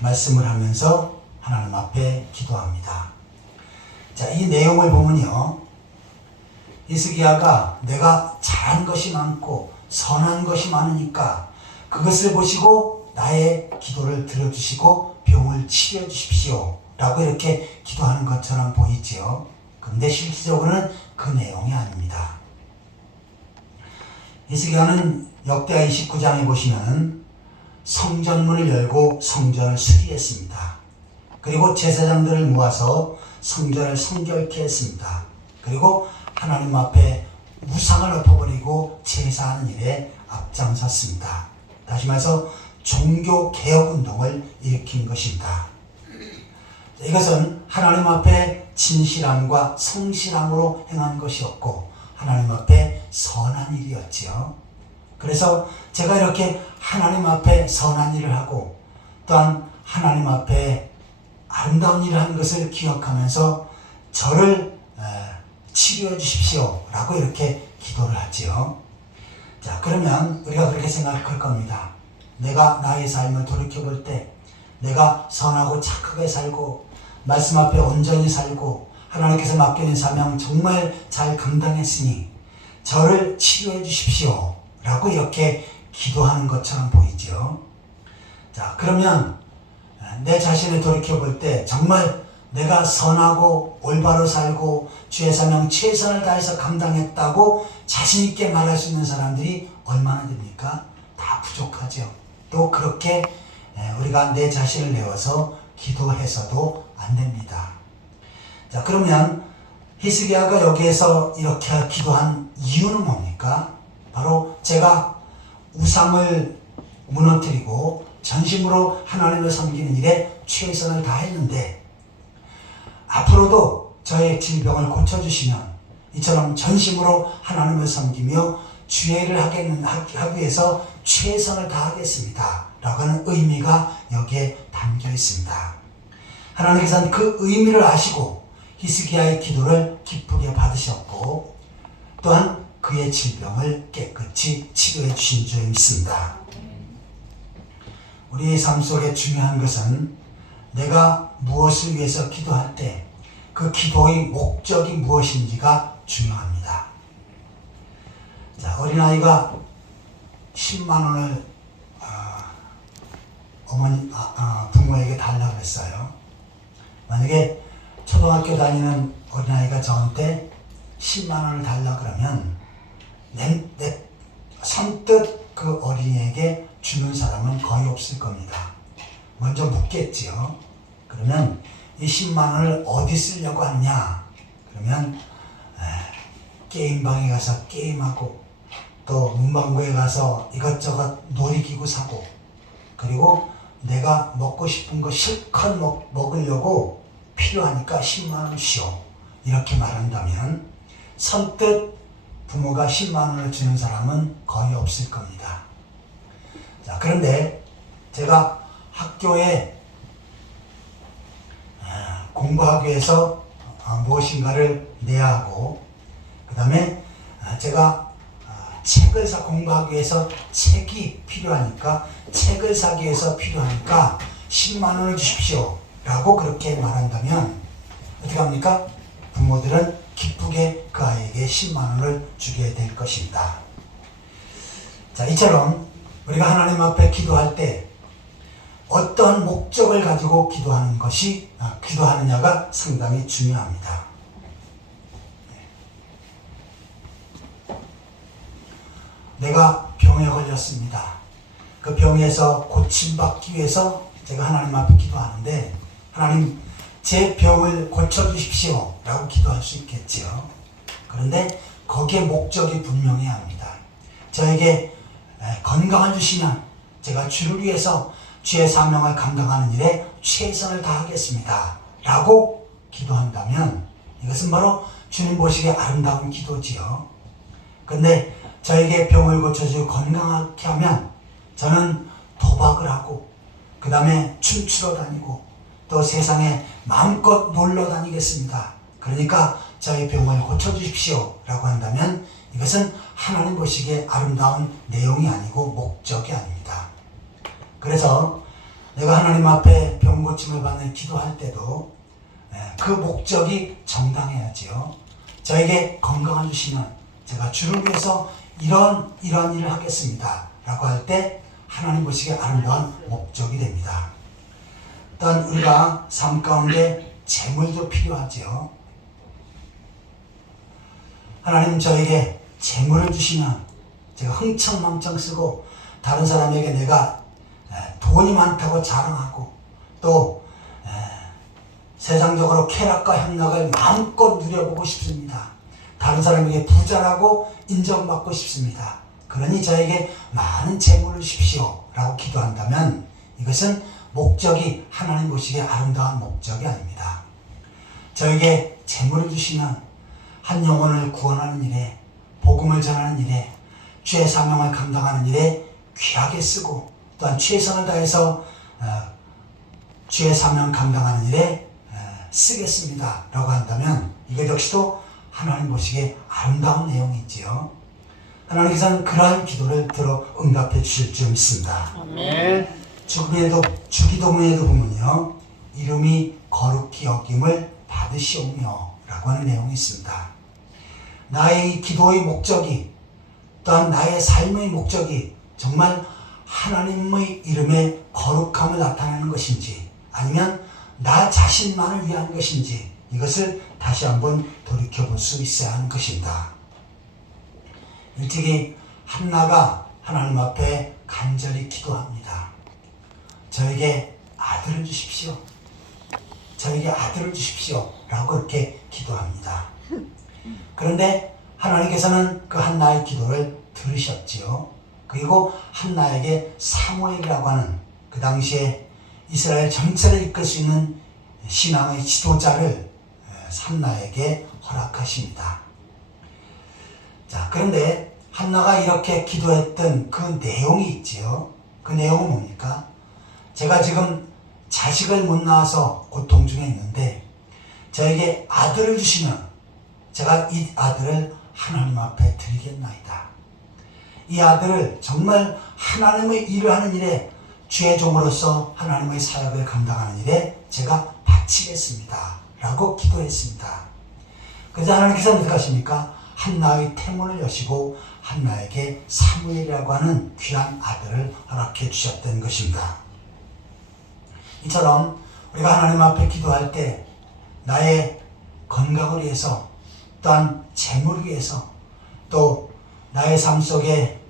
말씀을 하면서 하나님 앞에 기도합니다. 자, 이 내용을 보면요, 히스기야가 내가 잘한 것이 많고 선한 것이 많으니까 그것을 보시고 나의 기도를 들어주시고 병을 치료해 주십시오 라고 이렇게 기도하는 것처럼 보이지요. 그런데 실질적으로는 그 내용이 아닙니다. 히스기야는 역대하 29장에 보시면 성전문을 열고 성전을 수리했습니다. 그리고 제사장들을 모아서 성전을 성결케 했습니다. 그리고 하나님 앞에 우상을 엎어버리고 제사하는 일에 앞장섰습니다. 다시 말해서 종교개혁운동을 일으킨 것입니다. 이것은 하나님 앞에 진실함과 성실함으로 행한 것이었고 하나님 앞에 선한 일이었지요. 그래서 제가 이렇게 하나님 앞에 선한 일을 하고 또한 하나님 앞에 아름다운 일을 하는 것을 기억하면서 저를 치료해 주십시오 라고 이렇게 기도를 하지요. 자, 그러면 우리가 그렇게 생각할 겁니다. 내가 나의 삶을 돌이켜볼 때 내가 선하고 착하게 살고 말씀 앞에 온전히 살고 하나님께서 맡겨진 사명 정말 잘 감당했으니 저를 치료해 주십시오 라고 이렇게 기도하는 것처럼 보이죠. 자, 그러면 내 자신을 돌이켜볼 때 정말 내가 선하고 올바로 살고 주의 사명 최선을 다해서 감당했다고 자신있게 말할 수 있는 사람들이 얼마나 됩니까? 다 부족하죠. 또 그렇게 우리가 내 자신을 내어서 기도해서도 안 됩니다. 자, 그러면 히스기야가 여기에서 이렇게 기도한 이유는 뭡니까? 바로 제가 우상을 무너뜨리고 전심으로 하나님을 섬기는 일에 최선을 다했는데 앞으로도 저의 질병을 고쳐주시면 이처럼 전심으로 하나님을 섬기며 주의 일을 하기 위해서 최선을 다하겠습니다 라고 하는 의미가 여기에 담겨 있습니다. 하나님께서는 그 의미를 아시고 히스기야의 기도를 기쁘게 받으셨고 또한 그의 질병을 깨끗이 치료해 주신 줄 믿습니다. 우리의 삶 속에 중요한 것은 내가 무엇을 위해서 기도할 때 그 기도의 목적이 무엇인지가 중요합니다. 자, 어린아이가 10만 원을 부모에게 달라고 했어요. 만약에 초등학교 다니는 어린아이가 저한테 10만 원을 달라 그러면 선뜻 그 어린이에게 주는 사람은 거의 없을 겁니다. 먼저 묻겠지요. 그러면 이 10만 원을 어디 쓰려고 하느냐? 그러면 게임방에 가서 게임하고 또 문방구에 가서 이것저것 놀이기구 사고 그리고 내가 먹고 싶은 거 실컷 먹으려고 필요하니까 10만 원 쉬어 이렇게 말한다면 선뜻 부모가 10만 원을 주는 사람은 거의 없을 겁니다. 자, 그런데 제가 학교에 공부하기 위해서 무엇인가를 내야 하고 그 다음에 제가 책을 공부하기 위해서 책이 필요하니까 책을 사기 위해서 필요하니까 10만 원을 주십시오 라고 그렇게 말한다면 어떻게 합니까? 부모들은 기쁘게 그 아이에게 10만 원을 주게 될 것입니다. 자, 이처럼 우리가 하나님 앞에 기도할 때 어떠한 목적을 가지고 기도하느냐가 상당히 중요합니다. 내가 병에 걸렸습니다. 그 병에서 고침받기 위해서 제가 하나님 앞에 기도하는데 하나님 제 병을 고쳐주십시오 라고 기도할 수 있겠지요. 그런데 거기에 목적이 분명해야 합니다. 저에게 건강을 주시면 제가 주를 위해서 주의 사명을 감당하는 일에 최선을 다하겠습니다 라고 기도한다면 이것은 바로 주님 보시기에 아름다운 기도지요. 그런데 저에게 병을 고쳐주고 건강하게 하면 저는 도박을 하고 그 다음에 춤추러 다니고 또 세상에 마음껏 놀러 다니겠습니다. 그러니까 저의 병을 고쳐주십시오 라고 한다면 이것은 하나님 보시기에 아름다운 내용이 아니고 목적이 아닙니다. 그래서 내가 하나님 앞에 병 고침을 받는 기도할 때도 그 목적이 정당해야지요. 저에게 건강을 주시면 제가 주를 위해서 이런 일을 하겠습니다 라고 할 때 하나님 보시기에 아름다운 목적이 됩니다. 또한 우리가 삶 가운데 재물도 필요하지요. 하나님 저에게 재물을 주시면 제가 흥청망청 쓰고 다른 사람에게 내가 돈이 많다고 자랑하고 또 세상적으로 쾌락과 향락을 마음껏 누려보고 싶습니다. 다른 사람에게 부자라고 인정받고 싶습니다. 그러니 저에게 많은 재물을 주십시오 라고 기도한다면 이것은 목적이 하나님 보시기에 아름다운 목적이 아닙니다. 저에게 재물을 주시면 한 영혼을 구원하는 일에 복음을 전하는 일에 주의 사명을 감당하는 일에 귀하게 쓰고 또한 최선을 다해서 주의 사명 감당하는 일에 쓰겠습니다 라고 한다면 이것 역시도 하나님 보시기에 아름다운 내용이지요. 하나님께서는 그러한 기도를 들어 응답해 주실 줄 믿습니다. 아멘. 주기도문에도 보면요, 이름이 거룩히 여김을 받으시오며 라고 하는 내용이 있습니다. 나의 기도의 목적이 또한 나의 삶의 목적이 정말 하나님의 이름의 거룩함을 나타내는 것인지 아니면 나 자신만을 위한 것인지 이것을 다시 한번 돌이켜볼 수 있어야 하는 것입니다. 일찍이 한나가 하나님 앞에 간절히 기도합니다. 저에게 아들을 주십시오. 저에게 아들을 주십시오 라고 그렇게 기도합니다. 그런데 하나님께서는 그 한나의 기도를 들으셨지요. 그리고 한나에게 사무엘이라고 하는 그 당시에 이스라엘 전체를 이끌 수 있는 신앙의 지도자를 한나에게 허락하십니다. 자, 그런데 한나가 이렇게 기도했던 그 내용이 있지요. 그 내용은 뭡니까? 제가 지금 자식을 못 낳아서 고통 중에 있는데 저에게 아들을 주시면 제가 이 아들을 하나님 앞에 드리겠나이다. 이 아들을 정말 하나님의 일을 하는 일에 주의 종으로서 하나님의 사역을 감당하는 일에 제가 바치겠습니다. 라고 기도했습니다. 그래서 하나님께서 어떻게 하십니까? 한나의 태문을 여시고 한나에게 사무엘이라고 하는 귀한 아들을 허락해 주셨던 것입니다. 이처럼 우리가 하나님 앞에 기도할 때 나의 건강을 위해서 또한 재물을 위해서 또 나의 삶 속에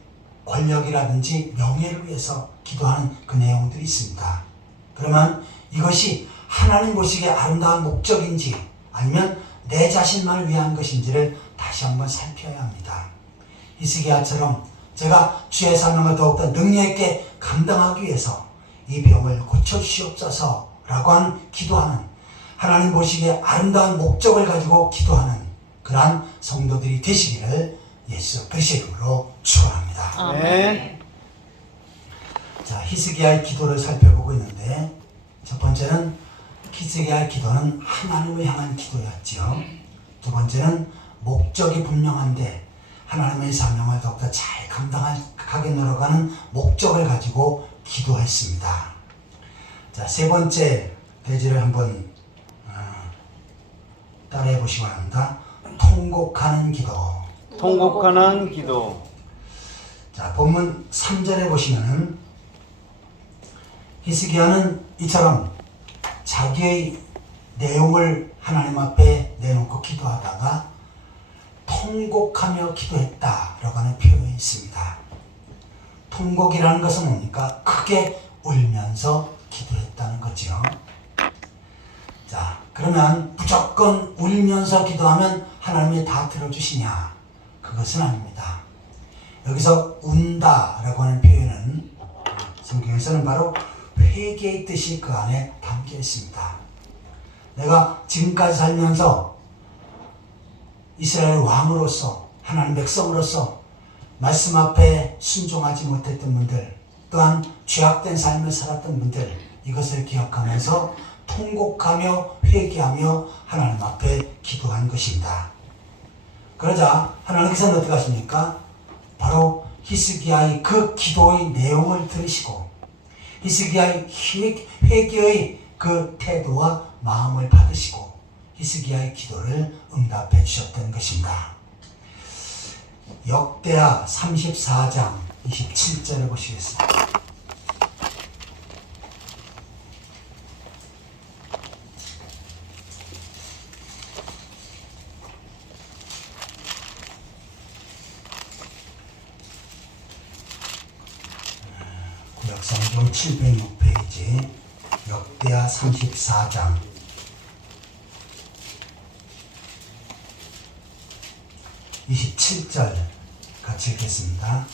권력이라든지 명예를 위해서 기도하는 그 내용들이 있습니다. 그러면 이것이 하나님 보시기에 아름다운 목적인지 아니면 내 자신만을 위한 것인지를 다시 한번 살펴야 합니다. 히스기야처럼 제가 주의 사명을 더욱더 능력 있게 감당하기 위해서 이 병을 고쳐주시옵소서 라고 하는 기도하는 하나님 보시기에 아름다운 목적을 가지고 기도하는 그러한 성도들이 되시기를 예수 그리스도의 이름으로 축원합니다. 아멘. 자, 히스기야의 기도를 살펴보고 있는데 첫 번째는 히스기야의 기도는 하나님을 향한 기도였지요. 두 번째는 목적이 분명한데 하나님의 사명을 더욱더 잘 감당하게 노력하는 목적을 가지고 기도했습니다. 자, 세 번째 대지를 한번 따라해 보시기 바랍니다. 통곡하는 기도. 통곡하는 기도. 자, 본문 3절에 보시면은 히스기야는 이처럼 자기의 내용을 하나님 앞에 내놓고 기도하다가 통곡하며 기도했다라고 하는 표현이 있습니다. 통곡이라는 것은 뭡니까? 크게 울면서 기도했다는 거죠. 자, 그러면 무조건 울면서 기도하면 하나님이 다 들어주시냐? 그것은 아닙니다. 여기서 운다라고 하는 표현은 성경에서는 바로 회개의 뜻이 그 안에 담겨 있습니다. 내가 지금까지 살면서 이스라엘 왕으로서 하나님 백성으로서 말씀 앞에 순종하지 못했던 분들 또한 죄악된 삶을 살았던 분들 이것을 기억하면서 통곡하며 회개하며 하나님 앞에 기도한 것입니다. 그러자 하나님께서는 어떻게 하십니까? 바로 히스기야의 그 기도의 내용을 들으시고 히스기야의 회개의 그 태도와 마음을 받으시고 히스기야의 기도를 응답해 주셨던 것입니다. 역대하 34장 27절을 보시겠습니다. 구약성경 706페이지 역대하 34장 27절 같이 읽겠습니다.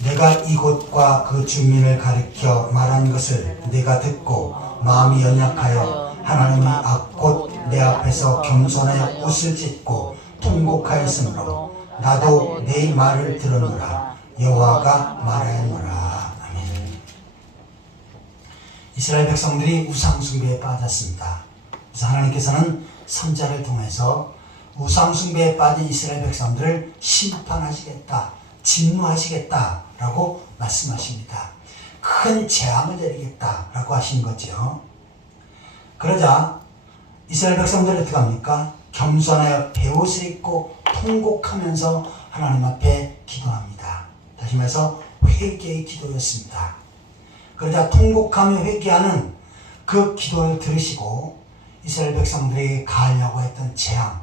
내가 이곳과 그 주민을 가리켜 말한 것을 내가 듣고 마음이 연약하여 하나님의 앞곧 내 앞에서 겸손하여 옷을 찢고 통곡하였으므로 나도 내 말을 들었노라. 여호와가 말하였노라. 아멘. 이스라엘 백성들이 우상숭배에 빠졌습니다. 그래서 하나님께서는 선자를 통해서 우상숭배에 빠진 이스라엘 백성들을 심판하시겠다, 진노하시겠다라고 말씀하십니다. 큰 재앙을 내리겠다라고 하신 거죠. 그러자 이스라엘 백성들이 어떻게 합니까? 겸손하여 베옷을 입고 통곡하면서 하나님 앞에 기도합니다. 다시 말해서 회개의 기도였습니다. 그러자 통곡하며 회개하는 그 기도를 들으시고 이스라엘 백성들이 가하려고 했던 재앙,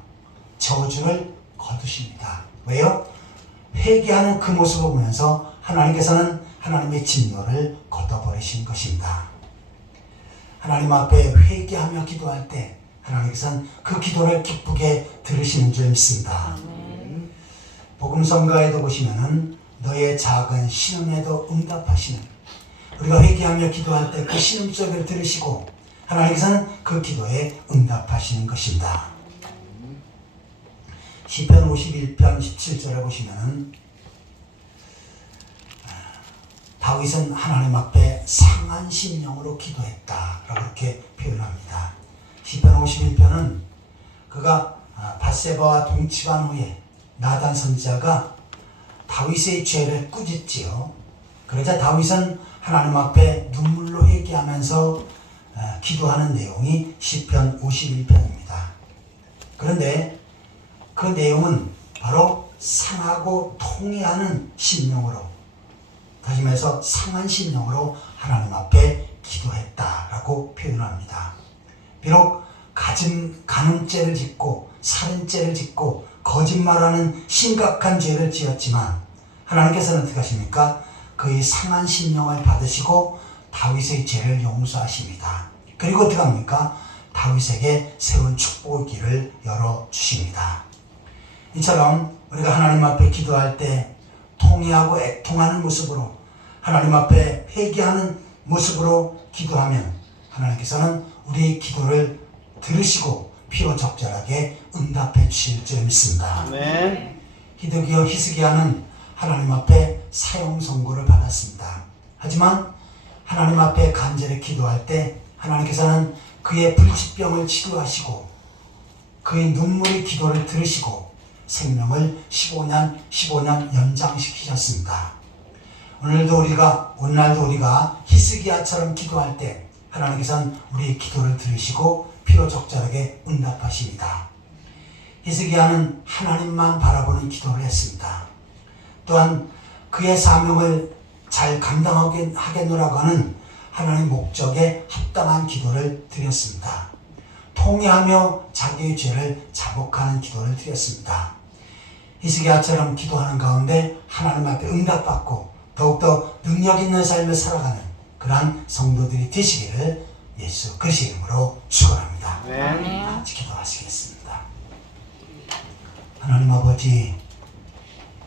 저주를 거두십니다. 왜요? 회개하는 그 모습을 보면서 하나님께서는 하나님의 진노를 걷어버리신 것입니다. 하나님 앞에 회개하며 기도할 때 하나님께서는 그 기도를 기쁘게 들으시는 줄 믿습니다. 복음성가에도 보시면은 너의 작은 신음에도 응답하시는, 우리가 회개하며 기도할 때 그 신음 소리를 들으시고 하나님께서는 그 기도에 응답하시는 것입니다. 시편 51편 17절에 보시면은 다윗은 하나님 앞에 상한 심령으로 기도했다라고 이렇게 표현합니다. 시편 51편은 그가 밧세바와 동침한 후에 나단 선지자가 다윗의 죄를 꾸짖지요. 그러자 다윗은 하나님 앞에 눈물로 회개하면서 기도하는 내용이 시편 51편입니다. 그런데 그 내용은 바로 상하고 통회하는 심령으로, 다시 말해서 상한 심령으로 하나님 앞에 기도했다라고 표현합니다. 비록 간음죄를 짓고 살인죄를 짓고 거짓말하는 심각한 죄를 지었지만 하나님께서는 어떻게 하십니까? 그의 상한 심령을 받으시고 다윗의 죄를 용서하십니다. 그리고 어떻게 합니까? 다윗에게 새로운 축복의 길을 열어주십니다. 이처럼 우리가 하나님 앞에 기도할 때 통회하고 애통하는 모습으로 하나님 앞에 회개하는 모습으로 기도하면 하나님께서는 우리의 기도를 들으시고 피로 적절하게 응답해 주실 줄 믿습니다. 아멘. 히스기야는 하나님 앞에 사형 선고를 받았습니다. 하지만 하나님 앞에 간절히 기도할 때 하나님께서는 그의 불치병을 치료하시고 그의 눈물의 기도를 들으시고 생명을 15년 연장시키셨습니다. 오늘날도 우리가 히스기야처럼 기도할 때 하나님께서는 우리의 기도를 들으시고 필요 적절하게 응답하십니다. 히스기야는 하나님만 바라보는 기도를 했습니다. 또한 그의 사명을 잘 감당하겠노라고 하는 하나님의 목적에 합당한 기도를 드렸습니다. 통회하며 자기의 죄를 자복하는 기도를 드렸습니다. 히스기야처럼 기도하는 가운데 하나님 앞에 응답받고 더욱더 능력 있는 삶을 살아가는 그러한 성도들이 되시기를 예수 그리스도의 이름으로 축원합니다. 아멘. 같이 기도하시겠습니다. 하나님 아버지,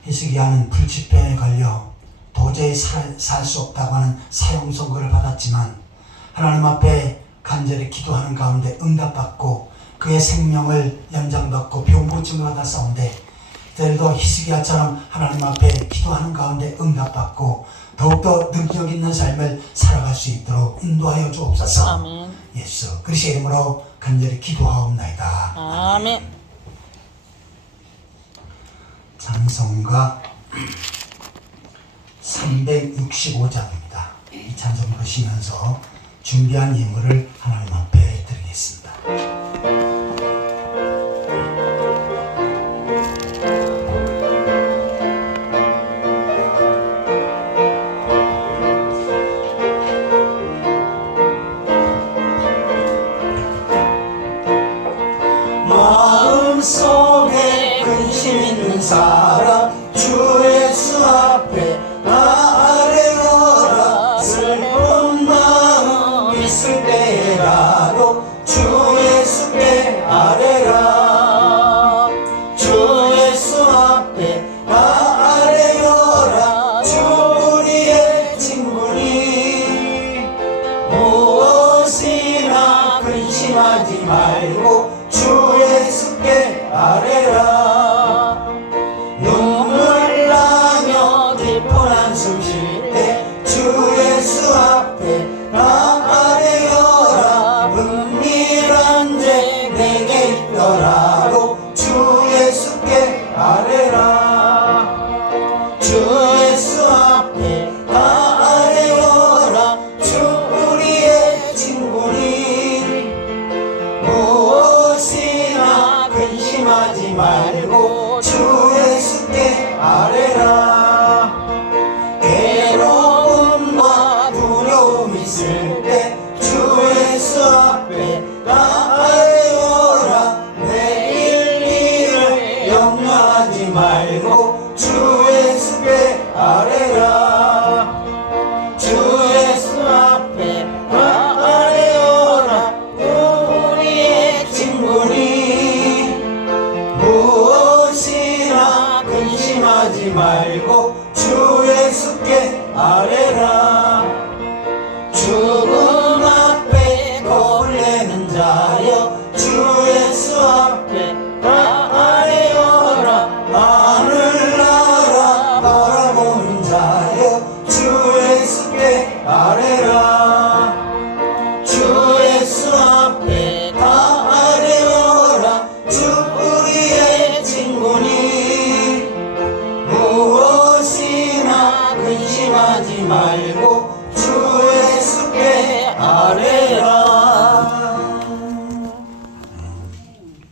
히스기야는 불치병에 걸려 도저히 살 수 없다고 하는 사형 선고를 받았지만 하나님 앞에 간절히 기도하는 가운데 응답받고 그의 생명을 연장받고 병부증을 받았사온데 저희도 히스기야처럼 하나님 앞에 기도하는 가운데 응답받고 더욱더 능력 있는 삶을 살아갈 수 있도록 인도하여 주옵소서. 아멘. 예수 그리스도의 이름으로 간절히 기도하옵나이다. 아멘. 찬송가 365장입니다. 이 찬송 보시면서 준비한 예물을 하나님 앞에 드리겠습니다. 마음속에 근심 있는 사람 주 예수 앞에 아뢰어라. 슬픈 마음 있을 때라도 주 예수께 아뢰라. 주 예수 앞에 아뢰어라. 주 우리의 친구니 무엇이나 근심하지 말고 주 예수께 아뢰라. 눈물 나며 깊은 한숨 쉴 때 주 예수 앞에 아뢰어라. 은밀한 죄 내게 있더라도 주 예수께 아뢰라. 주 예수 앞에 아뢰어라. 주 우리의 친구니 무엇이나 근심하지 말고 주 예수께 아뢰라. 괴로움과 두려움 있을 때 주 예수 앞에 아뢰어라. 내일 일을 염려하지 말고 주 예수께 아뢰라. 주 예수 앞에 아뢰어라. 우리의 친구니 무엇이나 근심하지 말고 주 예수께 아뢰라. 죽음 앞에 겁을 내는 자여 주 예수 앞에 아뢰어라. 말고